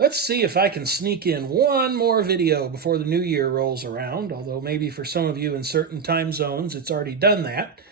Let's see if I can sneak in one more video before the new year rolls around, although maybe for some of you in certain time zones it's already done that.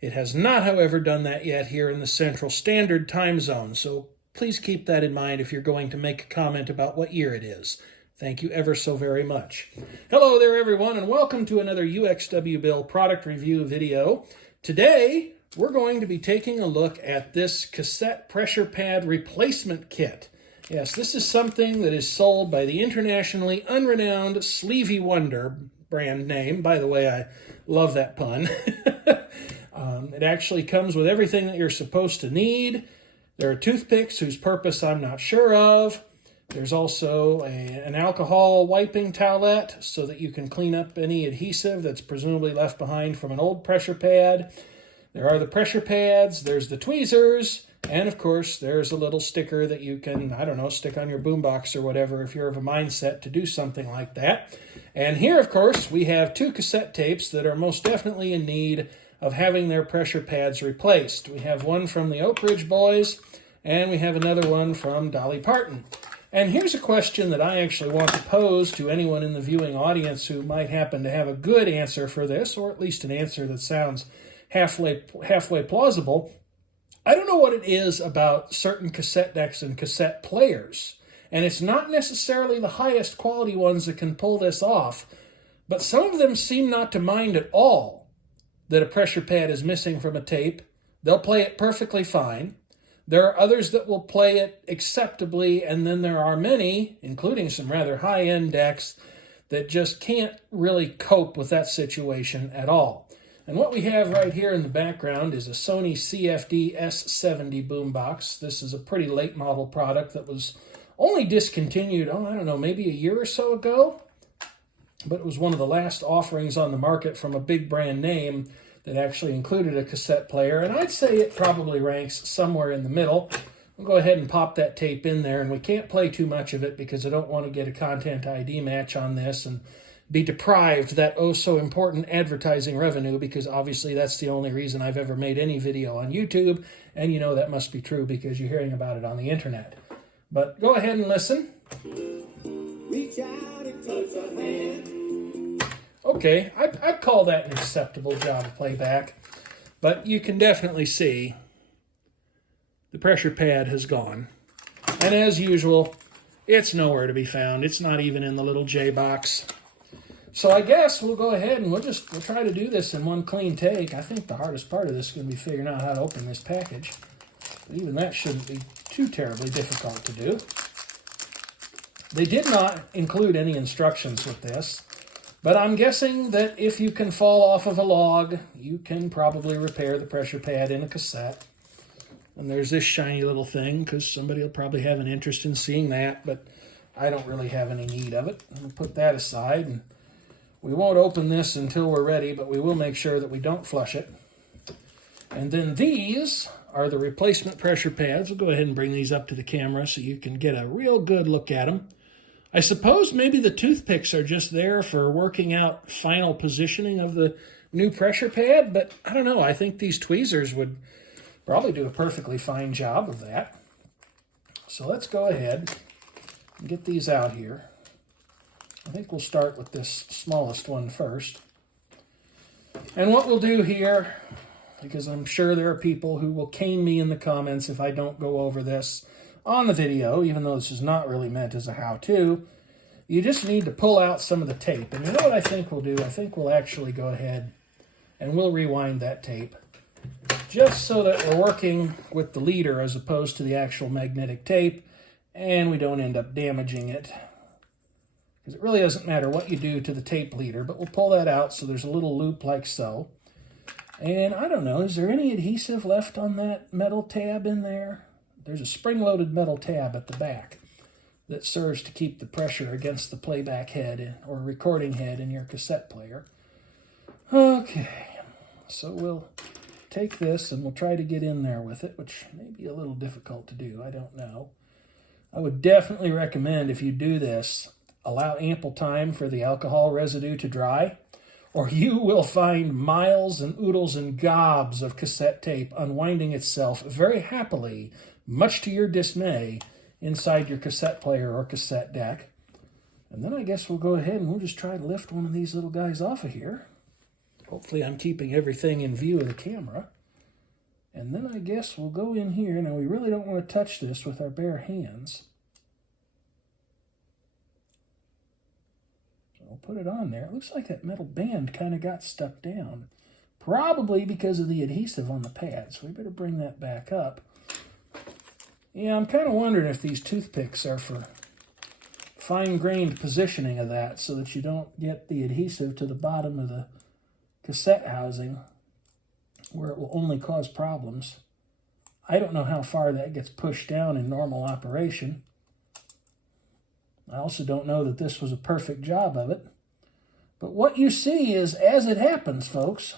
It has not, however, done that yet here in the Central Standard Time Zone, so please keep that in mind if you're going to make a comment about what year it is. Thank you ever so very much. Hello there, everyone, and welcome to another UXW Bill product review video. Today, we're going to be taking a look at this cassette pressure pad replacement kit. Yes, this is something that is sold by the internationally unrenowned Sleevie Wonder brand name. By the way, I love that pun. It actually comes with everything that you're supposed to need. There are toothpicks whose purpose I'm not sure of. There's also an alcohol wiping towelette so that you can clean up any adhesive that's presumably left behind from an old pressure pad. There are the pressure pads, there's the tweezers, and of course there's a little sticker that you can, I don't know, stick on your boombox or whatever if you're of a mindset to do something like that. And here, of course, we have two cassette tapes that are most definitely in need of having their pressure pads replaced. We have one from the Oak Ridge Boys, and we have another one from Dolly Parton. And here's a question that I actually want to pose to anyone in the viewing audience who might happen to have a good answer for this, or at least an answer that sounds halfway plausible. I don't know what it is about certain cassette decks and cassette players, and it's not necessarily the highest quality ones that can pull this off, but some of them seem not to mind at all that a pressure pad is missing from a tape. They'll play it perfectly fine. There are others that will play it acceptably, and then there are many, including some rather high-end decks, that just can't really cope with that situation at all. And what we have right here in the background is a Sony CFD S70 boombox. This is a pretty late model product that was only discontinued, I don't know, maybe a year or so ago. But it was one of the last offerings on the market from a big brand name that actually included a cassette player. And I'd say it probably ranks somewhere in the middle. We'll go ahead and pop that tape in there. And we can't play too much of it because I don't want to get a content ID match on this and be deprived that so important advertising revenue, because obviously that's the only reason I've ever made any video on YouTube, and you know that must be true because you're hearing about it on the internet. But go ahead and listen. Reach out and touch a hand. Okay, I'd call that an acceptable job of playback, but you can definitely see the pressure pad has gone. And as usual, it's nowhere to be found. It's not even in the little J box. So I guess we'll go ahead and we'll try to do this in one clean take. I think the hardest part of this is going to be figuring out how to open this package. But even that shouldn't be too terribly difficult to do. They did not include any instructions with this, but I'm guessing that if you can fall off of a log, you can probably repair the pressure pad in a cassette. And there's this shiny little thing, because somebody will probably have an interest in seeing that, but I don't really have any need of it. I'm going to put that aside, and we won't open this until we're ready, but we will make sure that we don't flush it. And then these are the replacement pressure pads. We'll go ahead and bring these up to the camera so you can get a real good look at them. I suppose maybe the toothpicks are just there for working out final positioning of the new pressure pad, but I don't know. I think these tweezers would probably do a perfectly fine job of that. So let's go ahead and get these out here. I think we'll start with this smallest one first. And what we'll do here, because I'm sure there are people who will cane me in the comments if I don't go over this on the video, even though this is not really meant as a how-to, you just need to pull out some of the tape. And you know what I think we'll do? I think we'll actually go ahead and we'll rewind that tape, just so that we're working with the leader as opposed to the actual magnetic tape, and we don't end up damaging it. Because it really doesn't matter what you do to the tape leader, but we'll pull that out so there's a little loop like so. And I don't know, is there any adhesive left on that metal tab in there? There's a spring-loaded metal tab at the back that serves to keep the pressure against the playback head or recording head in your cassette player. Okay, so we'll take this and we'll try to get in there with it, which may be a little difficult to do, I don't know. I would definitely recommend, if you do this, allow ample time for the alcohol residue to dry, or you will find miles and oodles and gobs of cassette tape unwinding itself very happily, much to your dismay, inside your cassette player or cassette deck. And then I guess we'll go ahead and we'll just try to lift one of these little guys off of here. Hopefully I'm keeping everything in view of the camera. And then I guess we'll go in here. Now we really don't want to touch this with our bare hands. So we'll put it on there. It looks like that metal band kind of got stuck down. Probably because of the adhesive on the pad. So we better bring that back up. Yeah, I'm kind of wondering if these toothpicks are for fine-grained positioning of that so that you don't get the adhesive to the bottom of the cassette housing where it will only cause problems. I don't know how far that gets pushed down in normal operation. I also don't know that this was a perfect job of it. But what you see is as it happens, folks.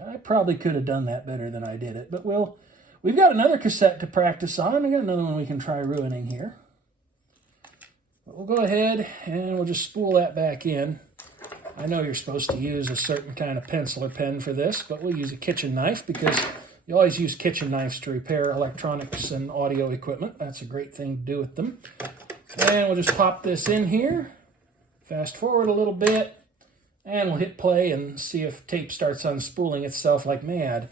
I probably could have done that better than I did it, but we've got another cassette to practice on. I got another one we can try ruining here. But we'll go ahead and we'll just spool that back in. I know you're supposed to use a certain kind of pencil or pen for this, but we'll use a kitchen knife because you always use kitchen knives to repair electronics and audio equipment. That's a great thing to do with them. And we'll just pop this in here, fast forward a little bit, and we'll hit play and see if tape starts unspooling itself like mad.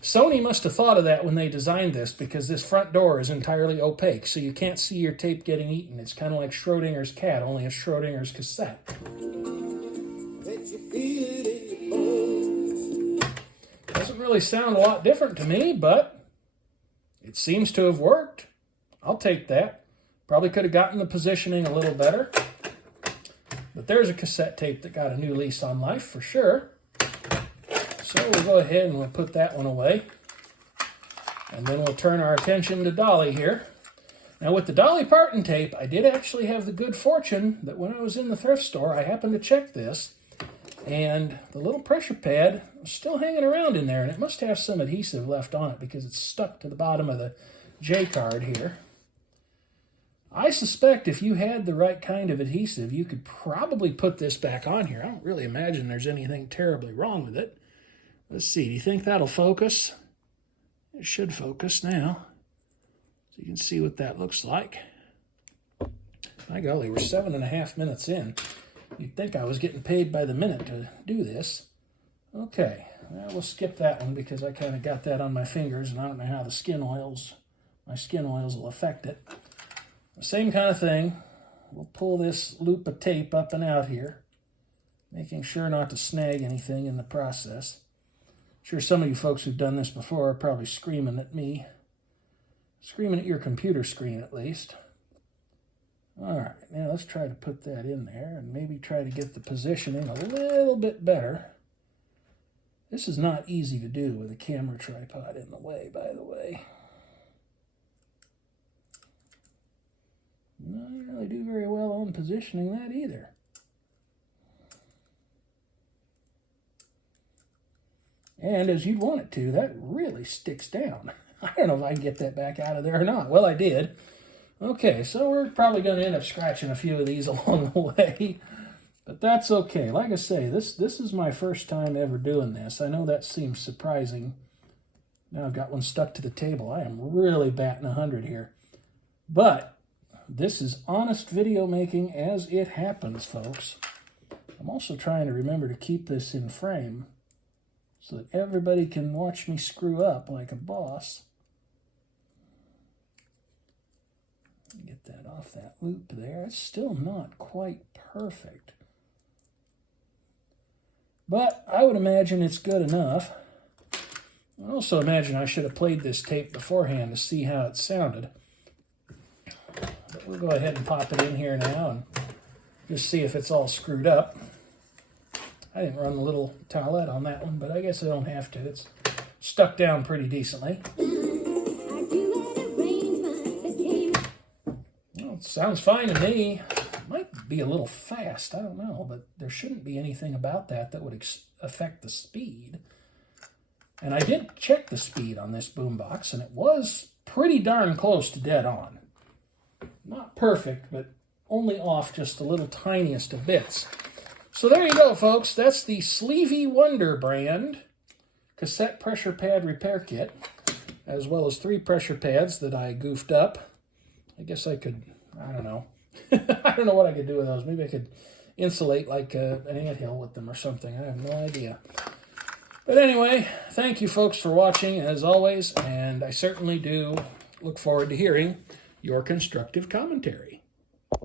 Sony must have thought of that when they designed this because this front door is entirely opaque, so you can't see your tape getting eaten. It's kind of like Schrodinger's cat, only a Schrodinger's cassette. Doesn't really sound a lot different to me, but it seems to have worked. I'll take that. Probably could have gotten the positioning a little better. But there's a cassette tape that got a new lease on life for sure. So we'll go ahead and we'll put that one away. And then we'll turn our attention to Dolly here. Now with the Dolly Parton tape, I did actually have the good fortune that when I was in the thrift store, I happened to check this. And the little pressure pad was still hanging around in there. And it must have some adhesive left on it because it's stuck to the bottom of the J card here. I suspect if you had the right kind of adhesive, you could probably put this back on here. I don't really imagine there's anything terribly wrong with it. Let's see, do you think that'll focus? It should focus now. So you can see what that looks like. My golly, we're 7.5 minutes in. You'd think I was getting paid by the minute to do this. Okay, well, we'll skip that one because I kind of got that on my fingers and I don't know how my skin oils will affect it. Same kind of thing. We'll pull this loop of tape up and out here, making sure not to snag anything in the process. I'm sure some of you folks who've done this before are probably screaming at me. Screaming at your computer screen, at least. All right, now let's try to put that in there and maybe try to get the positioning a little bit better. This is not easy to do with a camera tripod in the way, by the way. I don't really do very well on positioning that either. And as you'd want it to, that really sticks down. I don't know if I can get that back out of there or not. Well, I did. Okay, so we're probably going to end up scratching a few of these along the way. But that's okay. Like I say, this is my first time ever doing this. I know that seems surprising. Now I've got one stuck to the table. I am really batting 100 here. But this is honest video making as it happens, folks. I'm also trying to remember to keep this in frame so that everybody can watch me screw up like a boss. Get that off that loop there. It's still not quite perfect. But I would imagine it's good enough. I also imagine I should have played this tape beforehand to see how it sounded. But we'll go ahead and pop it in here now and just see if it's all screwed up. I didn't run the little towelette on that one, but I guess I don't have to. It's stuck down pretty decently. Well, it sounds fine to me. It might be a little fast, I don't know, but there shouldn't be anything about that that would affect the speed. And I did check the speed on this boombox, and it was pretty darn close to dead on. Not perfect, but only off just the little tiniest of bits. So there you go, folks. That's the Sleevie Wonder brand cassette pressure pad repair kit. as well as 3 pressure pads that I goofed up. I guess I could, I don't know. I don't know what I could do with those. Maybe I could insulate like an anthill with them or something. I have no idea. But anyway, thank you folks for watching as always, and I certainly do look forward to hearing your constructive commentary.